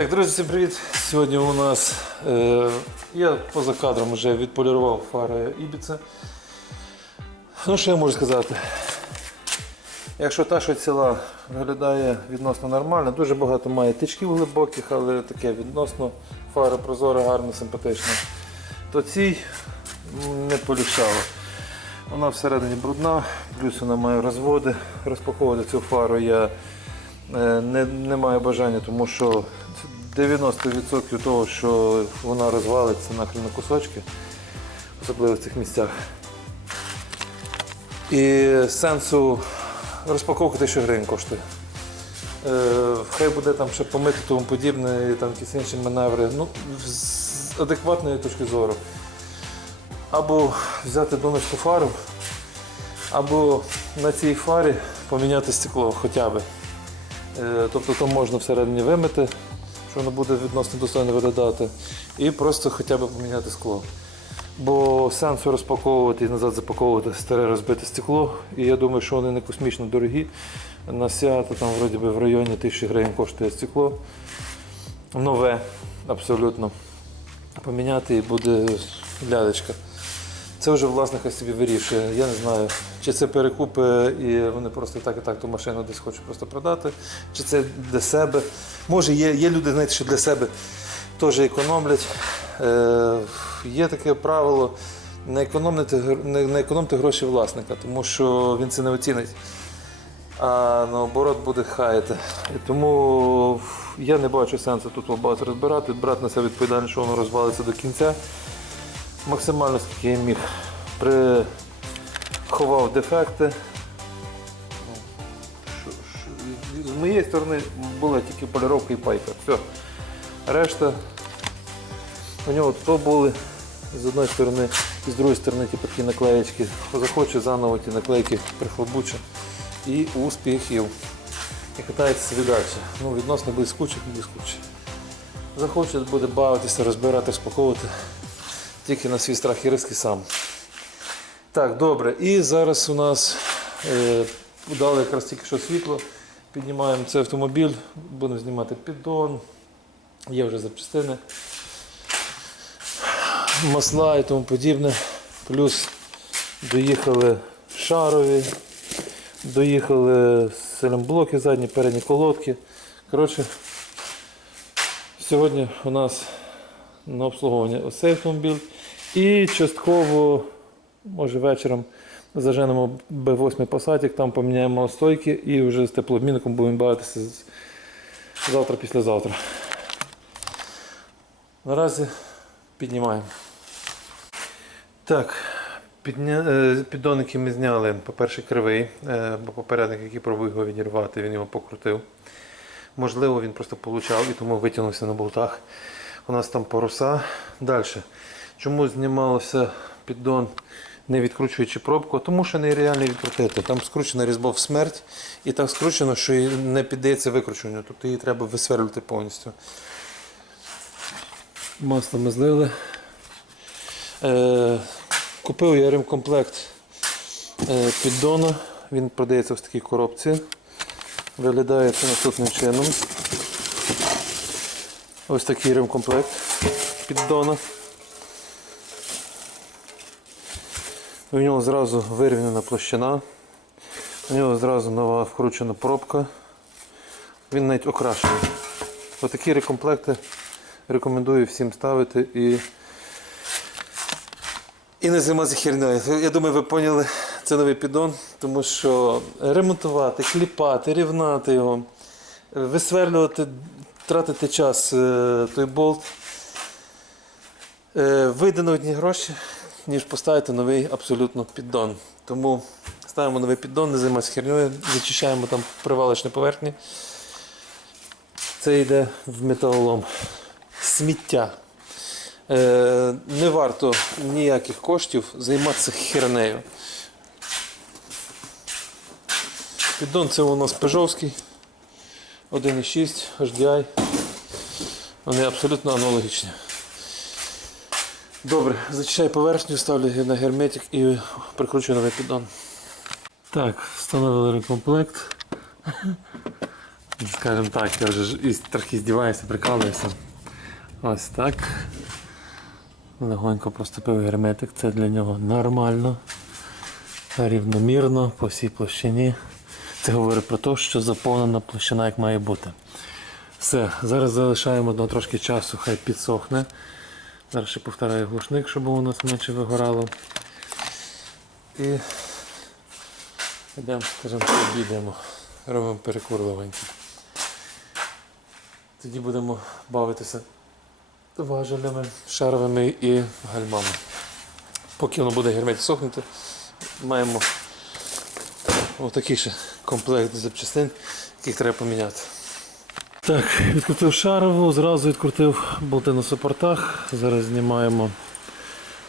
Так, друзі, всім привіт! Сьогодні у нас е, я поза кадром вже відполірував фари Ібіца. Ну, що я можу сказати? Якщо та, що ціла виглядає відносно нормально, дуже багато має тичків глибоких, але таке відносно фара прозора, гарна, симпатична, то цій не полегшало. Вона всередині брудна, плюс вона має розводи. Розпаковувати цю фару я е, не, не маю бажання, тому що 90% того, що вона розвалиться на кусочки, особливо в цих місцях. І сенсу розпаковки 1000 гривень коштує. Е, хай буде там ще помити тому подібне, і там якісь інші маневри. Ну, з адекватної точки зору. Або взяти донечку фару, або на цій фарі поміняти стекло хоча б. Е, Тобто то можна всередині вимити, що воно буде відносно достойно виглядати, і просто хоча б поміняти скло. Бо сенсу розпаковувати і назад запаковувати старе розбите стекло. І я думаю, що вони не космічно дорогі. На свято там вроді би в районі 1000 гривень коштує стекло. Нове, абсолютно. Поміняти і буде лялечка. Це вже власник собі вирішує. Я не знаю, чи це перекупи і вони просто так і так ту машину десь хочуть просто продати, чи це для себе. Може, є, є люди, знаєте, що для себе теж економлять. Е, є таке правило не економити, не, не економити гроші власника, тому що він це не оцінить. А наоборот буде хаяти. І тому я не бачу сенсу тут багато розбирати, брати на себе відповідальність, що воно розвалиться до кінця максимально скільки я міг приховав дефекти. Ну, З моєї сторони була тільки поліровка і пайка. Все. Решта у нього то були з одної сторони і з другої сторони ті такі наклеєчки. Захоче заново ті наклейки прихлобуче. І успіхів. І катається собі далі. Ну, відносно блискуче, блискуче. Захоче буде бавитися, розбирати, розпаковувати тільки на свій страх і ризик і сам. Так, добре. І зараз у нас е, дали якраз тільки що світло. Піднімаємо цей автомобіль, будемо знімати піддон. Є вже запчастини, масла і тому подібне. Плюс доїхали шарові, доїхали селемблоки задні, передні колодки. Коротше, сьогодні у нас на обслуговування ось цей автомобіль. І частково, може вечором, заженемо B8 Passat, там поміняємо стойки і вже з теплообмінником будемо бавитися завтра післязавтра. Наразі піднімаємо. Так, підня... е, піддонники ми зняли, по-перше, кривий, е, бо попередник, який пробував його відірвати, він його покрутив. Можливо, він просто получав і тому витягнувся на болтах. У нас там паруса. Далі. Чому знімалося піддон, не відкручуючи пробку? Тому що нереально відкрутити. Там скручена різьба в смерть і так скручено, що і не піддається викручуванню. Тобто її треба висверлювати повністю. Масло ми злили. Е, купив я ремкомплект е, піддона. Він продається в такій коробці. Виглядає це наступним чином. Ось такий ремкомплект піддона. У нього зразу вирівняна площина. У нього зразу нова вкручена пробка. Він навіть окрашений. Отакі рекомплекти рекомендую всім ставити і, і не зима за хернею. Я думаю, ви поняли, це новий піддон, тому що ремонтувати, кліпати, рівнати його, висверлювати, тратити час е, той болт. Е, Вийде на одні гроші, ніж поставити новий абсолютно піддон. Тому ставимо новий піддон, не займаємося хернею, зачищаємо там привалочні поверхні. Це йде в металолом. Сміття. Е, не варто ніяких коштів займатися хернею. Піддон це у нас Пежовський 1.6 HDI. Вони абсолютно аналогічні. Добре, зачищаю поверхню, ставлю на герметик і прикручую новий піддон. Так, встановили рекомплект. Скажімо так, я вже і трохи здіваюся, прикалуюся. Ось так. Легонько проступив герметик, це для нього нормально, рівномірно по всій площині. Це говорить про те, що заповнена площина як має бути. Все, зараз залишаємо на трошки часу, хай підсохне. Зараз ще повторяю глушник, щоб у нас менше вигорало. І йдемо, скажімо, обідаємо. Робимо перекур легенький. Тоді будемо бавитися важелями, шаровими і гальмами. Поки воно буде герметик сохнути, маємо отакий ще комплект запчастин, яких треба поміняти. Так, відкрутив шарову, зразу відкрутив болти на супортах. Зараз знімаємо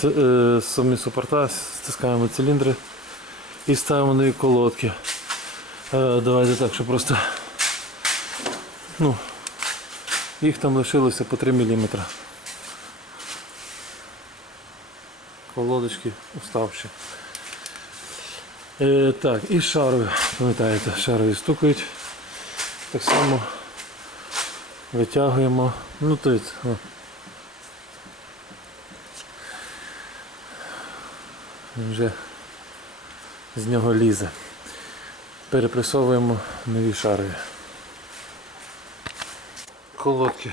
це, е, самі супорта, стискаємо циліндри і ставимо нові колодки. Е, давайте так, що просто ну, їх там лишилося по 3 мм. Колодочки уставші. Е, так, і шарові, пам'ятаєте, шарові стукають. Так само витягуємо. Ну тут. О. Вже з нього лізе. Перепресовуємо нові шарові. Колодки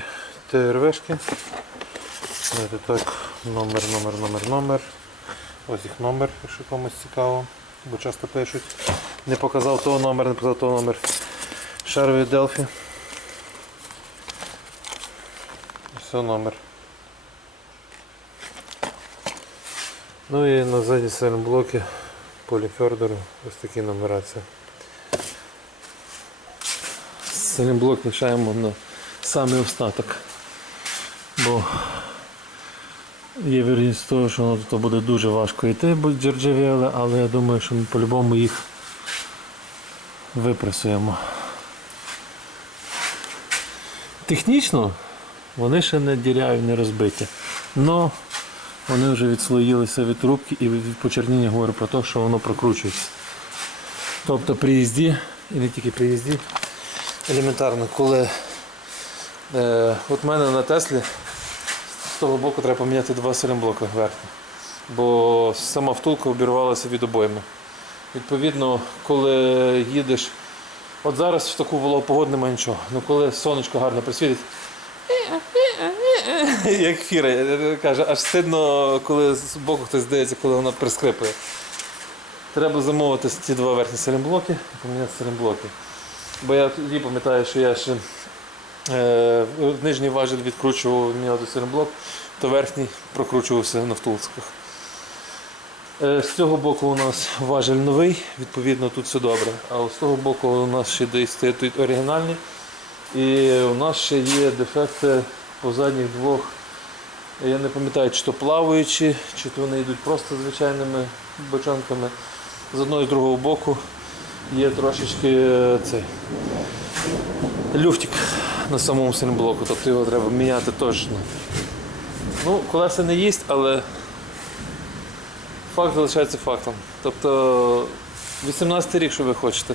ТРВшки. Знаєте, так, номер, номер, номер, номер. Ось їх номер, якщо комусь цікаво, бо часто пишуть. Не показав того номер, не показав того номер. Шарові Delphi. Все номер. Ну і на задній сальному блокі поліфердеру ось такі нумерації. Сальний блок лишаємо на самий остаток. Бо є вірність того, що воно тут буде дуже важко йти, бо джерджавіли, але я думаю, що ми по-любому їх випресуємо. Технічно вони ще не діряві, не розбиті. Но вони вже відслоїлися від трубки і від почерніння говорю про те, що воно прокручується. Тобто при їзді, і не тільки при їзді, елементарно, коли е, от мене на Теслі з того боку треба поміняти два силімблоки верхні, бо сама втулка обірвалася від обойми. Відповідно, коли їдеш, от зараз в таку вологу погоду немає нічого, ну коли сонечко гарно присвітить, як фіра, каже, аж стидно, коли з боку хтось здається, коли вона прискрипує. Треба замовити ці два верхні силімблоки і поміняти силімблоки. Бо я тоді пам'ятаю, що я ще е, нижній важіль відкручував міняв силімблок, то верхній прокручувався на втулцях. Е, З цього боку у нас важель новий, відповідно тут все добре. А з того боку у нас ще десь стоять оригінальні. І у нас ще є дефекти по задніх двох. Я не пам'ятаю, чи то плаваючі, чи то вони йдуть просто звичайними бочонками. З одного і з другого боку є трошечки е, цей люфтик на самому сильноблоку, тобто його треба міняти точно. Ну, колеса не їсть, але факт залишається фактом. Тобто 18 рік, що ви хочете.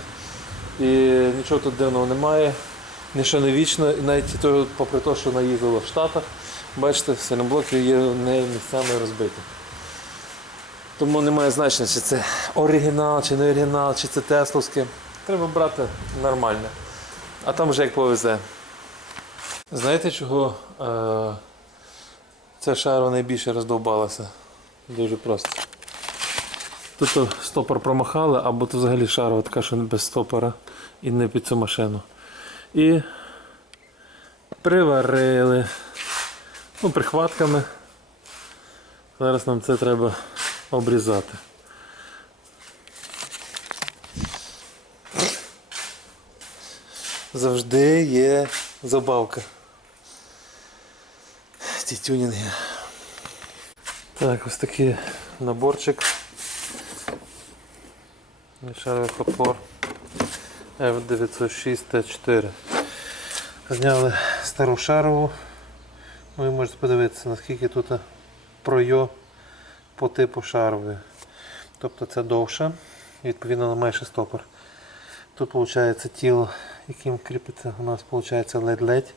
І нічого тут дивного немає, нічого не вічно, і навіть то, попри те, що наїздило в Штатах, бачите, сильноблоки є не місцями розбиті. Тому немає значення, чи це оригінал, чи не оригінал, чи це тесловське. Треба брати нормальне. А там вже як повезе. Знаєте, чого е- ця шара найбільше роздовбалася? Дуже просто. Тут стопор промахали, або то взагалі шарова така, що без стопора і не під цю машину. І приварили. Ну, прихватками. Зараз нам це треба обрізати. Завжди є забавка. Ці тюнінги. Так, ось такий наборчик. Шаровий опор F906 T4. Зняли стару шарову. Ви можете подивитися, наскільки тут пройо по типу шарової. Тобто це довше, відповідно на менший стопор. Тут виходить тіло яким кріпиться у нас ледь-ледь.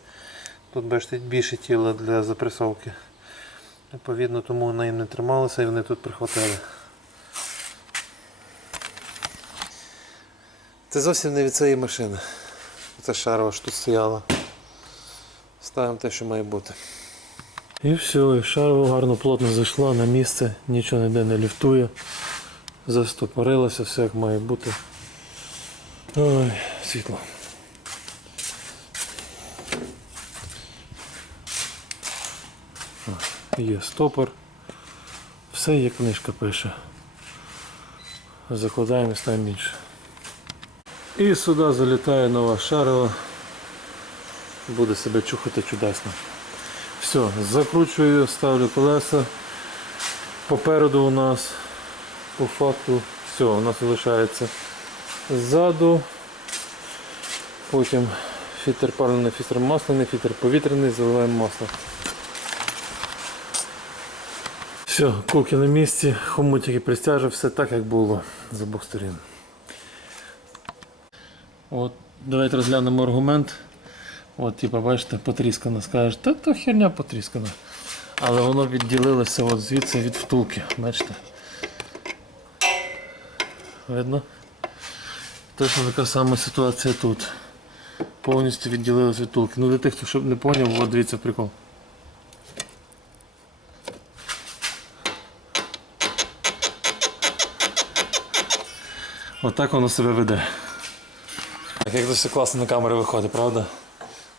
Тут бачите більше тіла для запресовки. Відповідно, тому вона їм не трималася і вони тут прихватили. Це зовсім не від цієї машини. Це шарова що тут стояла. Ставимо те, що має бути. І все, і шарова гарно плотно зайшла на місце, нічого ніде не ліфтує. Застопорилося, все як має бути. Ой, світло. Є стопор. Все як книжка пише. Закладаємо і ставимо інше. І сюди залітає нова шарова. Буде себе чухати чудесно. Все, закручую, ставлю колеса. Попереду у нас по факту все, у нас залишається ззаду. Потім фільтр паливний, фільтр масляний, фільтр повітряний, заливаємо масло. Все, куки на місці, хомутики пристяжив, все так як було з обох сторін. От, давайте розглянемо аргумент. От, типа, бачите, потріскана. Скажеш, та то херня потріскана. Але воно відділилося от звідси від втулки. Бачите? Видно? Точно така сама ситуація тут. Повністю відділилося від втулки. Ну для тих, хто не поняв, от дивіться прикол. Отак воно себе веде. Так, як все класно на камері виходить, правда?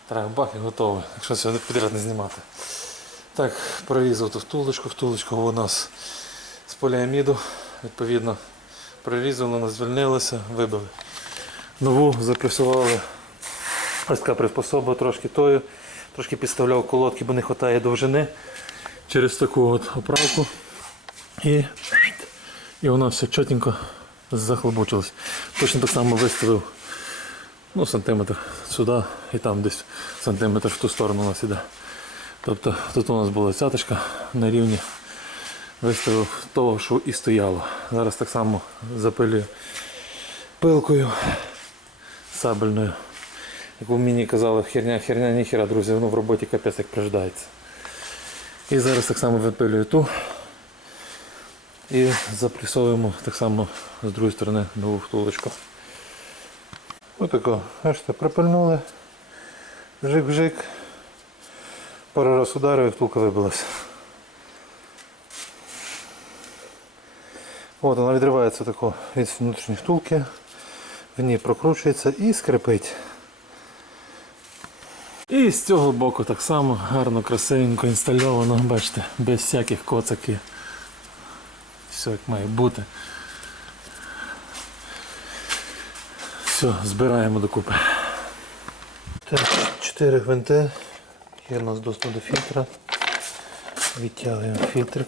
Так, бах і готовий, якщо сьогодні підряд не знімати. Так, прорізав ту втулочку, втулочку у нас з поліаміду, відповідно, прорізали, вона звільнилася, вибили. Нову запресували. Ось така приспособа трошки тою, трошки підставляв колодки, бо не вистачає довжини через таку от оправку. І, і воно все чотенько захлобучилось. Точно так само виставив ну, сантиметр сюди і там десь сантиметр в ту сторону у нас іде. Тобто тут у нас була цяточка на рівні. Виставив того, що і стояло. Зараз так само запилюю пилкою сабельною. Як у мені казали, херня, херня, ніхера, друзі, воно в роботі капець як приждається. І зараз так само випилюю ту. І запресовуємо так само з другої сторони нову втулочку. Отако, бачите, припильнули. Вжик-вжик. Пару раз ударив і втулка вибилася. От вона відривається тако від внутрішньої втулки, в ній прокручується і скрипить. І з цього боку так само гарно, красивенько інстальовано, бачите, без всяких коцаків. Все як має бути. Все, збираємо докупи. Так, чотири гвинти. Є у нас доступ до фільтра. Відтягуємо фільтрик.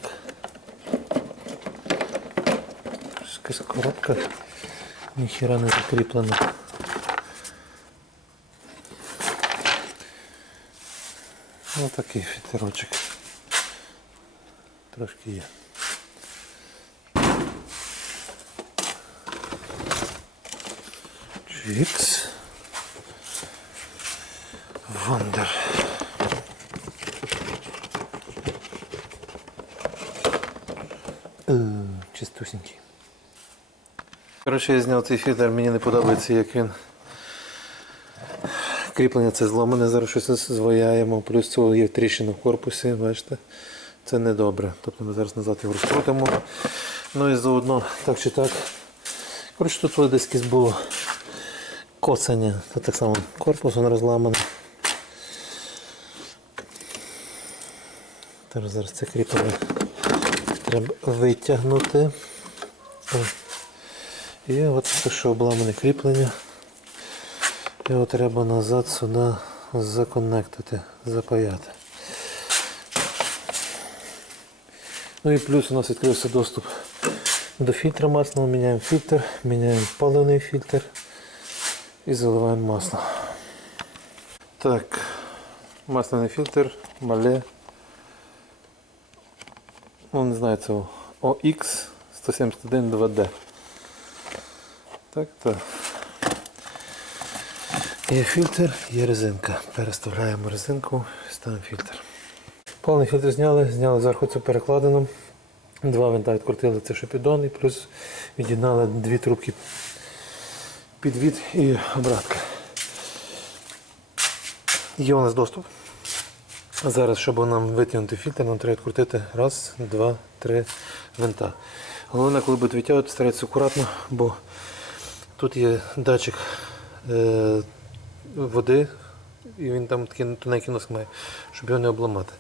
Якась коробка. Ніхіра не закріплена. Ось такий фільтрочок. Трошки є. Чикс. Вандер. Е, Чистусенький. Коротше, я зняв цей фільтр, мені не подобається, як він. Кріплення це зломане, зараз щось зваяємо, плюс цього є тріщина в корпусі, бачите? Це не добре. Тобто ми зараз назад його розкрутимо. Ну і заодно так чи так. Коротше, тут десь було коцання. Тут так само корпус він розламаний. Зараз зараз це кріплення треба витягнути. І от це що обламане кріплення. Його треба назад сюди законектити, запаяти. Ну і плюс у нас відкрився доступ до фільтра масляного. Міняємо фільтр, міняємо паливний фільтр і заливаємо масло. Так, масляний фільтр, мале. Ну, не. OX 171 2D. Так, так. Є фільтр, є резинка. Переставляємо резинку, ставимо фільтр. Повний фільтр зняли, зняли зверху цю перекладину. Два винта відкрутили це шипідон і плюс від'єднали дві трубки підвід і обратка. Є у нас доступ. Зараз, щоб нам витягнути фільтр, нам треба відкрутити раз, два, три винта. Головне, коли будете витягувати, старайтеся акуратно, бо тут є датчик е, води, і він там такий тоненький носик має, щоб його не обламати.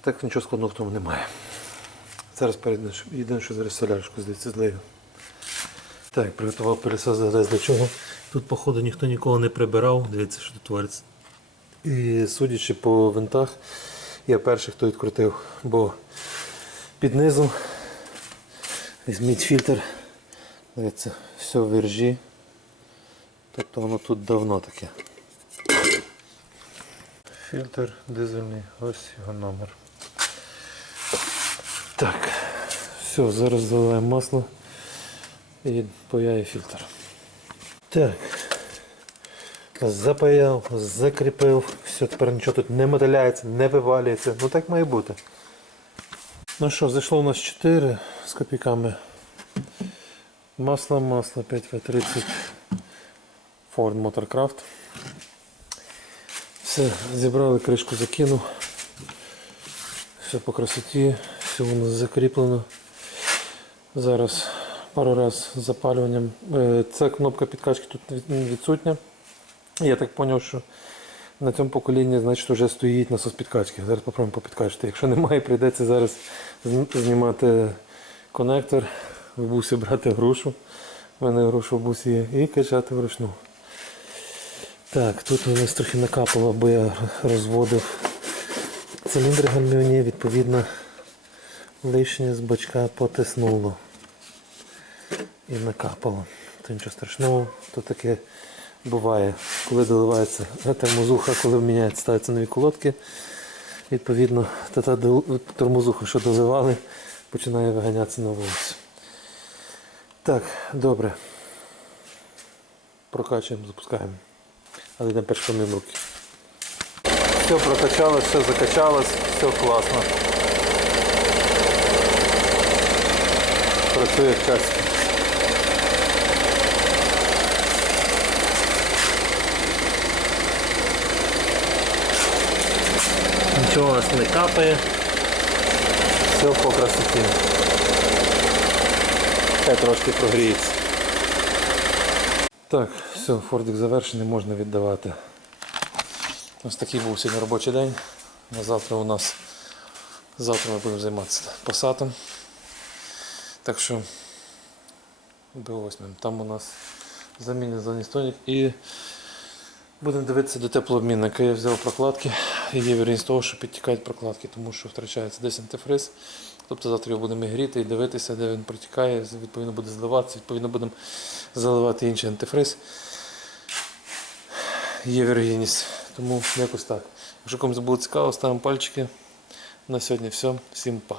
Так нічого складного в тому немає. Зараз перейдемо, єдине, що зараз солярочку здається злию. Так, приготував пилісос зараз для чого. Тут, походу, ніхто нікого не прибирав. Дивіться, що тут твориться. І судячи по винтах, я перший, хто відкрутив, бо під низом візьміть фільтр. Дивіться, все в віржі. Тобто воно тут давно таке. Фільтр дизельний, ось його номер. Так, все, зараз заливаємо масло і паяє фільтр. Так. Запаяв, закріпив, все, тепер нічого тут не мотиляється, не вивалюється. Ну так має бути. Ну що, зайшло у нас 4 з копійками. Масло, масло 5В30 Ford Motorcraft. Все, зібрали, кришку закинув. Все по красоті, все у нас закріплено. Зараз пару раз з запалюванням. Е, Ця кнопка підкачки тут відсутня. Я так зрозумів, що на цьому поколінні значить, вже стоїть насос підкачки. Зараз попробуємо попідкачити. Якщо немає, прийдеться зараз знімати конектор, в бусі брати грушу. У мене груша в бусі є, і качати вручну. Так, тут у нас трохи накапало, бо я розводив циліндри гальмівні, відповідно, лишнє з бачка потиснуло і накапало. То нічого страшного, то таке буває, коли доливається термозуха, коли міняється, ставляться нові колодки. Відповідно, та та тормозуха, що доливали, починає виганятися на вулицю. Так, добре. Прокачуємо, запускаємо. Але йдемо перш помимо руки. Все прокачалось, все закачалось, все класно. Працює як часики. Нічого у нас не капає. Все по красоті. Хай трошки прогріється. Так, все, фордик завершений, можна віддавати. Ось такий був сьогодні робочий день. Завтра у нас завтра ми будемо займатися посадом. Так що Б8. Там у нас замінений стойник і будемо дивитися до теплообмінника. Я взяв прокладки і є вірність того, що підтікають прокладки, тому що втрачається десь антифриз. Тобто завтра його будемо гріти і дивитися, де він протікає, відповідно буде зливатися, відповідно будемо заливати інший антифриз. Є вірогідність. Тому якось так. Якщо комусь було цікаво, ставимо пальчики. На сьогодні все. Всім па.